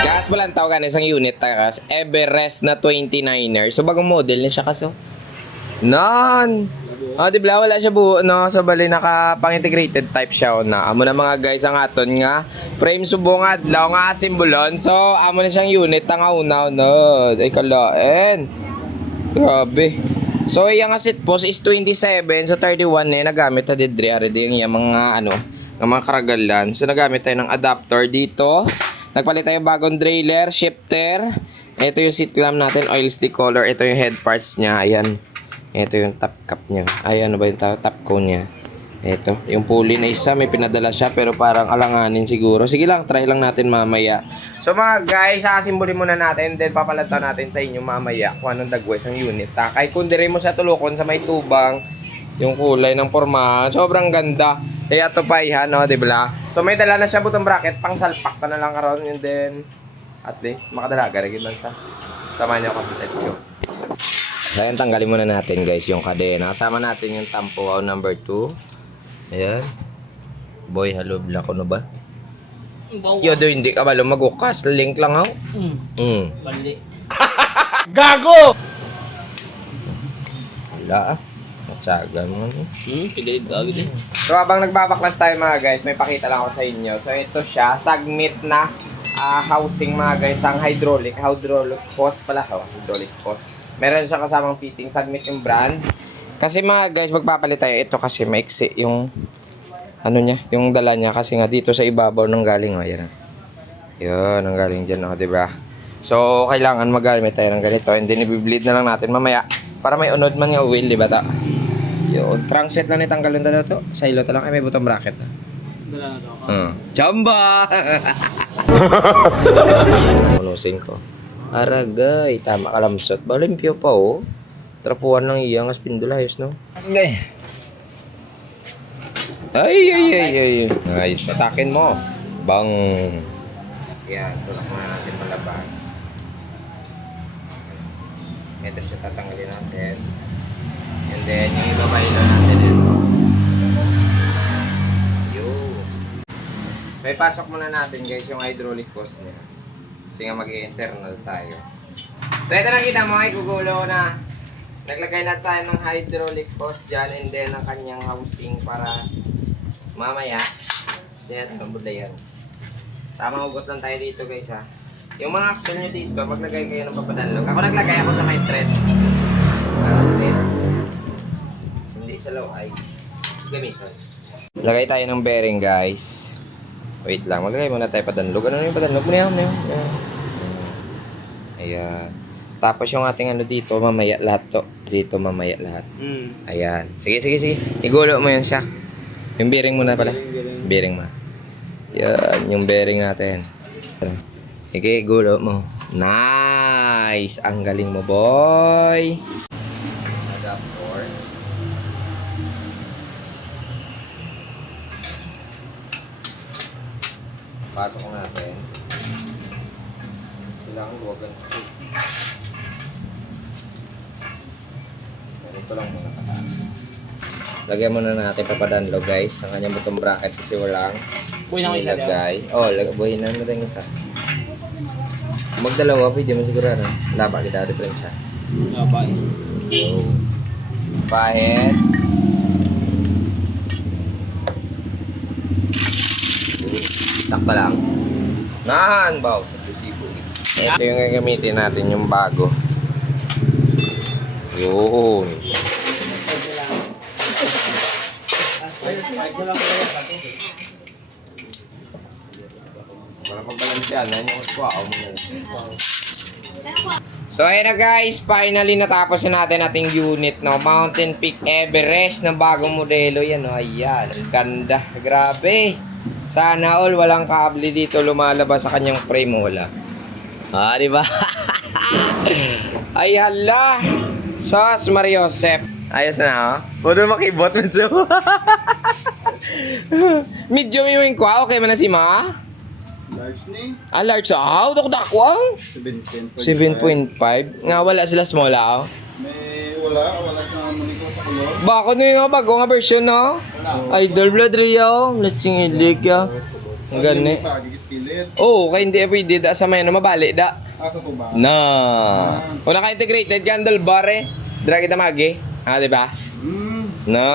Gas walang tawagan isang unit takas Everest na 29er. So bagong model na siya kaso. Nan. Di ba wala siya buo no sa bali naka pang-integrated type siya na. Amo na mga guys ang aton nga frame subong adlaw nga simbolon. So amo na siyang unit nga una no. Ay kalaen. Grabe. So yung seat post is 27 so 31 nagamit ta didre ari yung mga ano ng mga karagalan. So nagamit tayo ng adapter dito. Nagpalit tayo bagong derailleur, shifter. Ito yung seat clamp natin, oil stick color. Ito yung head parts niya. Ayan. Ito yung top cap niya. Ayan, ano ba yung top cone niya? Ito. Yung pulley na isa, may pinadala siya pero parang alanganin siguro. Sige lang, try lang natin mamaya. So mga guys, asimbolin muna natin. Then papalata natin sa inyo mamaya kung anong dagwes ang unit. Kay kundiri mo sa tulukon sa may tubang. Yung kulay ng pormahan. Sobrang ganda. Kaya ito pa ihan, no? Diba? So may dala na siya butong bracket. Pang salpak ka na lang karon. And then, at least, makadalaga. Regin sa. Samahan niyo ako. Let's go. So, ayan, tanggalin muna natin guys yung kadena. Kasama natin yung tampo number 2. Ayan. Boy, hello, black ko na ba? Yodo, hindi ka ba lumagukas? Link lang ako. Bali. Gago! Wala ah. Matsaga mo. Pigay agad eh. So, habang nagbabaklas tayo mga guys, may pakita lang ako sa inyo. So, ito siya. Sagmit na housing mga guys. Ang hydraulic hose pala. Hydraulic hose. Meron siya kasamang fitting, Sagmit yung brand. Kasi mga guys, magpapalit tayo. Ito kasi maiksi yung ano niya, yung dala niya. Kasi nga dito sa ibabaw nang galing. O, yan. Yun, ang galing dyan. O, diba? So, kailangan magamit tayo ng ganito. And then, i-bleed na lang natin mamaya. Para may unod man yung wheel, diba ta? Yun, crankset lang itanggalin na to. Sa ilo lang ay may butong bracket na. Dala na to. Chamba! Unusin ko. Aragay, tama kalamsot. Balimpyo pa oh. Trapuan lang iyang as pindulayos, no? Okay. Ay. Nice, atakin mo. Bang. Yan, tulak muna natin palabas. Ito siya tatanggalin natin. And then, yung ibabay na natin ito. May pasok muna natin guys yung hydraulic hose niya. Kasi nga mag-i-internal tayo. So ito nakita mo ay gugulo na naglagay na tayo ng hydraulic hose dyan and then ang kanyang housing para mamaya. Yan, ang buda yan. Tamang hugot lang tayo dito guys ha. Yung mga axle nyo dito, maglagay kayo ng papadalog. Ako naglagay ako sa may thread. This. Hindi sa low ay gamitan. Lagay tayo ng bearing guys. Wait lang, maglagay muna tayo padanlog. Ano yung padanlog? Ano yun? Ayan. Tapos yung ating ano dito, mamaya lahat to. Dito mamaya lahat. Ayan. Sige. Igulo mo yan siya. Yung bearing muna pala. Bearing mo. Yan, yung bearing natin. Sige, igulo mo. Nice! Ang galing mo, boy! Adapter. Pasok natin. Kailangan luwagan. Ganito lang muna kataas. Lagyan muna natin papadanlo guys. Ang kanyang butong bracket kasi walang Buhay na ko isa ilagay. Buhay na mo tayong isa. Magdalawa, pwede mo sigurado. Laba kita, different siya. Bye. So, pahit. Takpa lang. Nahan, baw. Ito yung gagamitin natin yung bago. Yun. Para pagbalansiyan, yan yung uswao mo na. So ayun na guys, finally natapos na natin ating unit, no? Mountain Peak Everest na bagong modelo yan, no? Ayan, ang ganda. Grabe. Sana all walang kable dito lumalabas sa kanyang frame, wala. Di ba? Ay hala. Sos Mariosep. Ayos na, oh. Pwede makibot mo so. Medyo may kwa, okay man na si ma? Large ni? Large ah, dako-dako. 7.5. 7.5. Nga wala sila small ah. May wala sa monitor sa kulor. Bako na yung bago nga version no? Idol Blood Rio. Let's sing ilig ya. Ang gani. Pagigis skillet. Oo, kaya hindi pwede da sa may mabali da. Sa tuba. Na. O naka-integrated ka handlebar eh. Dra kita magi. Ah, di ba? Na.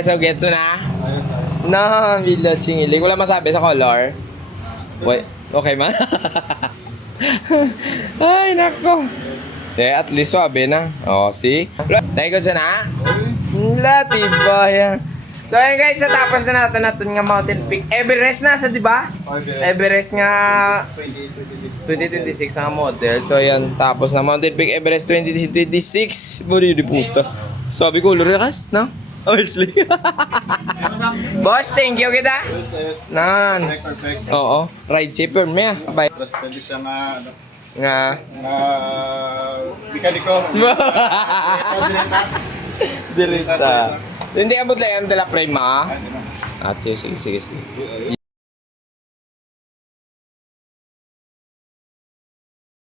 So gets mo na? Ayos, ayos. Na, bila singili. Wala masabi sa color. Wait, okay man? Ay, nako. At least swabe na. Oh, see? Thank you na. Lati ba yan? So ayun guys, natapos na natin nga Mountain Peak Everest na sa, di ba? Everest nga 2026 ang model. So ayan, tapos na Mountain Peak Everest 2026. Budi di puta. Sabi ko, lure kas, no? Obviously. Boss, thank you kita. Yes, yes. Nan. Perfect. Oo, ride safer me. Bye. Trusted siya nga, ano, Nga. mekaniko. Dirita. Hindi abot lang yung dala frame ha. Ano na. Ate, sige.